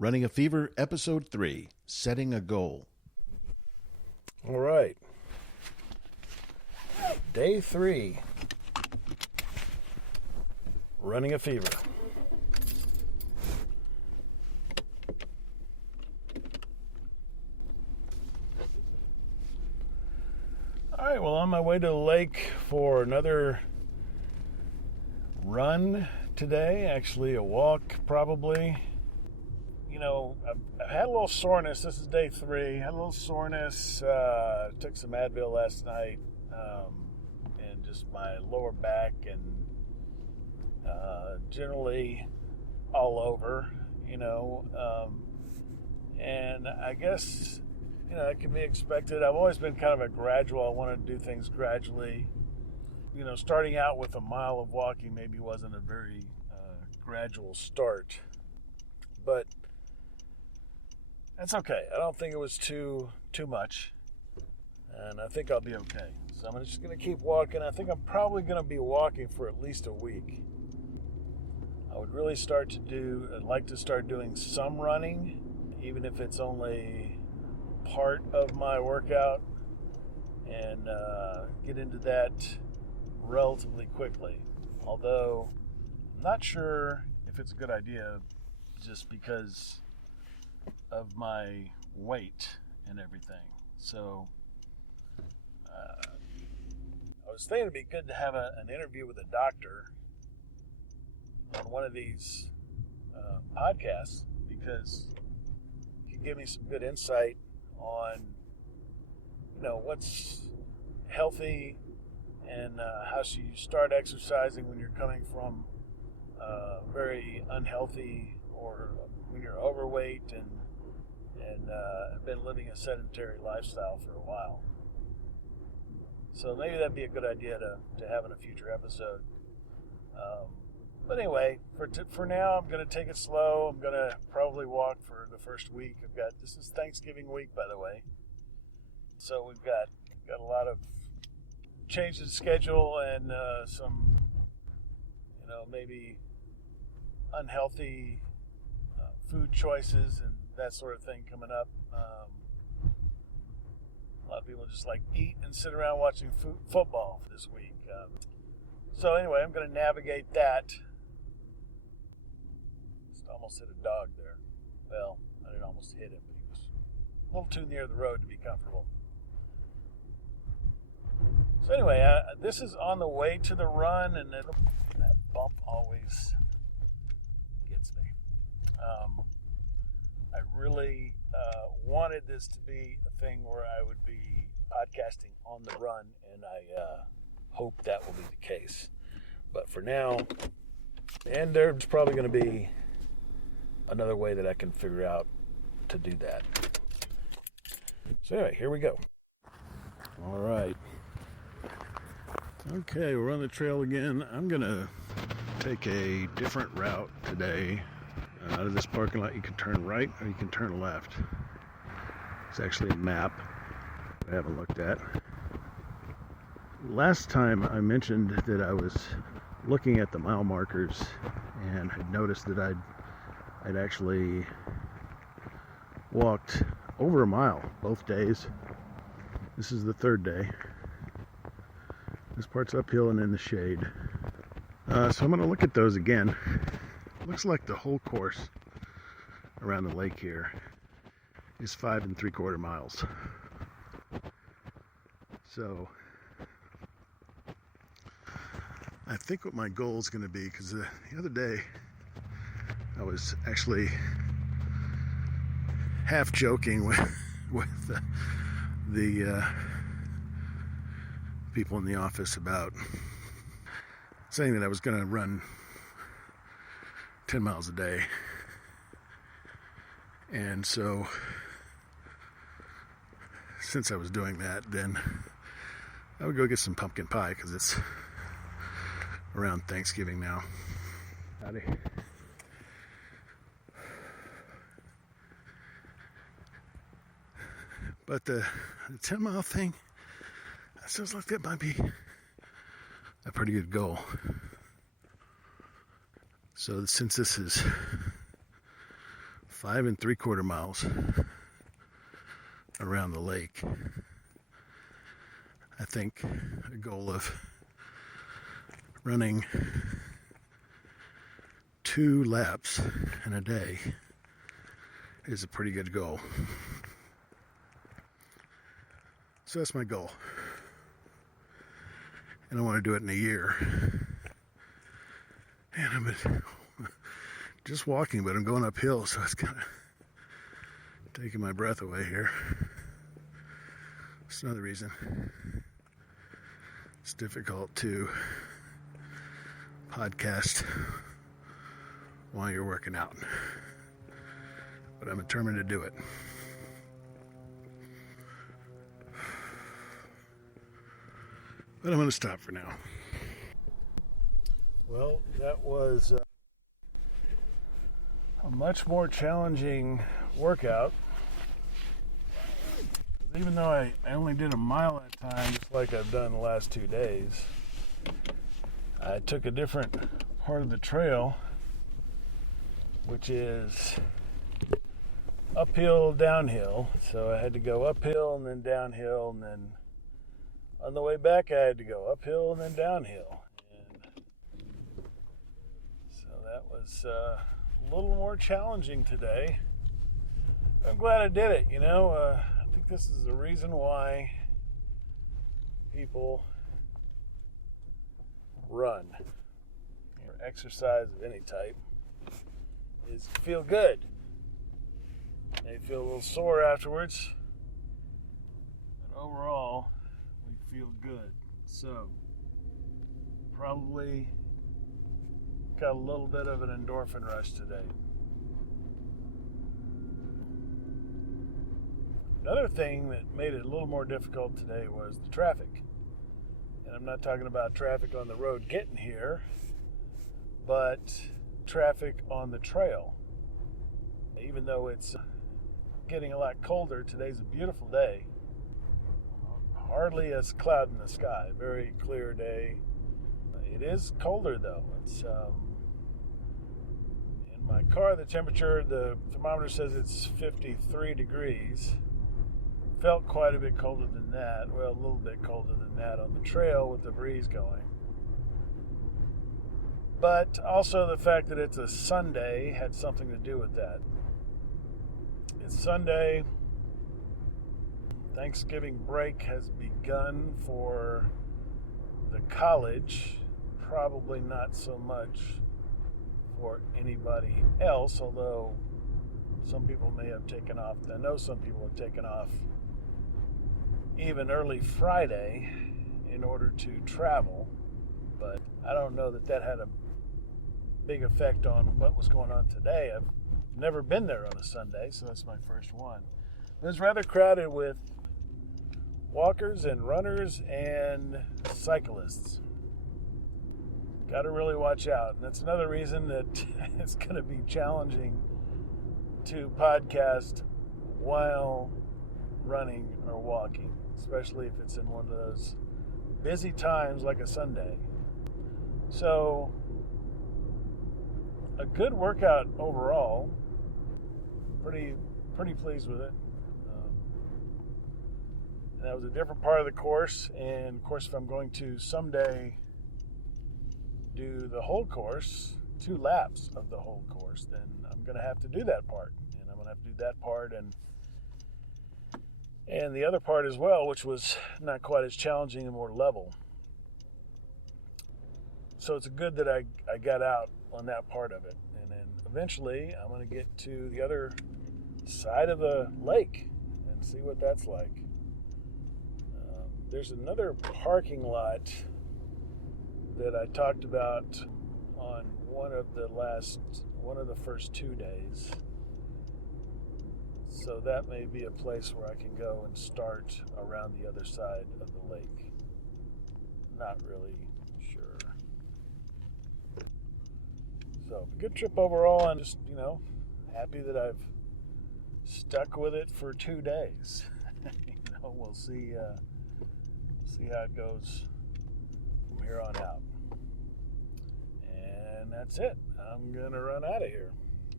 Running a Fever, Episode 3, Setting a Goal. All right. Day 3. Running a Fever. All right, well, on my way to the lake for another run today. Actually, a walk, probably. You know, I've had a little soreness. This is day 3. Had a little soreness. Took some Advil last night, and just my lower back and generally all over. And I guess it can be expected. I've always been kind of a gradual. I want to do things gradually. Starting out with a mile of walking maybe wasn't a very gradual start, but that's okay. I don't think it was too much, and I think I'll be okay. So I'm just going to keep walking. I think I'm probably going to be walking for at least a week. I would really I'd like to start doing some running, even if it's only part of my workout, and get into that relatively quickly. Although I'm not sure if it's a good idea just because of my weight and everything. So I was thinking it'd be good to have an interview with a doctor on one of these podcasts, because he can give me some good insight on what's healthy and how should you start exercising when you're coming from very unhealthy, or when you're overweight and have been living a sedentary lifestyle for a while. So maybe that'd be a good idea to have in a future episode. But anyway, for now, I'm going to take it slow. I'm going to probably walk for the first week. This is Thanksgiving week, by the way. So we've got a lot of changes in schedule and some, maybe unhealthy food choices and that sort of thing coming up. A lot of people just eat and sit around watching football for this week. So anyway, I'm going to navigate that. Just almost hit a dog there. Well, I didn't almost hit him, but he was a little too near the road to be comfortable. So anyway, this is on the way to the run, and that bump always gets me. I really wanted this to be a thing where I would be podcasting on the run, and I hope that will be the case. But for now, and there's probably going to be another way that I can figure out to do that. So anyway, here we go. All right. Okay, we're on the trail again. I'm going to take a different route today. Out of this parking lot, you can turn right or you can turn left. It's actually a map I haven't looked at. Last time I mentioned that I was looking at the mile markers and had noticed that I'd actually walked over a mile both days. This is the third day. This part's uphill and in the shade. So I'm going to look at those again. Looks like the whole course around the lake here is 5 3/4 miles. So I think what my goal is going to be, because the other day I was actually half joking with the people in the office about saying that I was going to run 10 miles a day. And so since I was doing that, then I would go get some pumpkin pie, because it's around Thanksgiving now. Howdy. But the 10-mile thing, it sounds like that might be a pretty good goal. So since this is 5 3/4 miles around the lake. I think a goal of running 2 laps in a day is a pretty good goal. So that's my goal. And I want to do it in a year. And I'm just walking, but I'm going uphill, so it's kind of taking my breath away here. That's another reason it's difficult to podcast while you're working out. But I'm determined to do it. But I'm going to stop for now. Well, that was a much more challenging workout. Even though I only did a mile at a time, just like I've done the last 2 days, I took a different part of the trail, which is uphill, downhill. So I had to go uphill and then downhill, and then on the way back I had to go uphill and then downhill. And so that was a little more challenging today. I'm glad I did it, I think this is the reason why people run or exercise of any type, is to feel good. They feel a little sore afterwards, but overall we feel good. So probably got a little bit of an endorphin rush today. Another thing that made it a little more difficult today was the traffic. And I'm not talking about traffic on the road getting here, but traffic on the trail. Even though it's getting a lot colder, today's a beautiful day. Hardly a cloud in the sky, very clear day. It is colder though. It's in my car, the temperature, the thermometer says it's 53 degrees. Felt quite a bit colder than that. Well, a little bit colder than that on the trail with the breeze going. But also the fact that it's a Sunday had something to do with that. It's Sunday. Thanksgiving break has begun for the college. Probably not so much for anybody else, although some people may have taken off. I know some people have taken off even early Friday in order to travel, but I don't know that had a big effect on what was going on today. I've never been there on a Sunday, so that's my first one. It was rather crowded with walkers and runners and cyclists. Got to really watch out, and that's another reason that it's going to be challenging to podcast while running or walking, especially if it's in one of those busy times like a Sunday. So, a good workout overall. Pretty pleased with it. And that was a different part of the course, and of course if I'm going to someday do the whole course, 2 laps of the whole course, then I'm going to have to do that part. And I'm going to have to do that part and the other part as well, which was not quite as challenging and more level. So it's good that I got out on that part of it. And then eventually I'm going to get to the other side of the lake and see what that's like. There's another parking lot that I talked about on one of the first 2 days. So that may be a place where I can go and start around the other side of the lake. Not really sure. So, good trip overall. I'm just, happy that I've stuck with it for 2 days. We'll see how it goes from here on out. And that's it. I'm going to run out of here.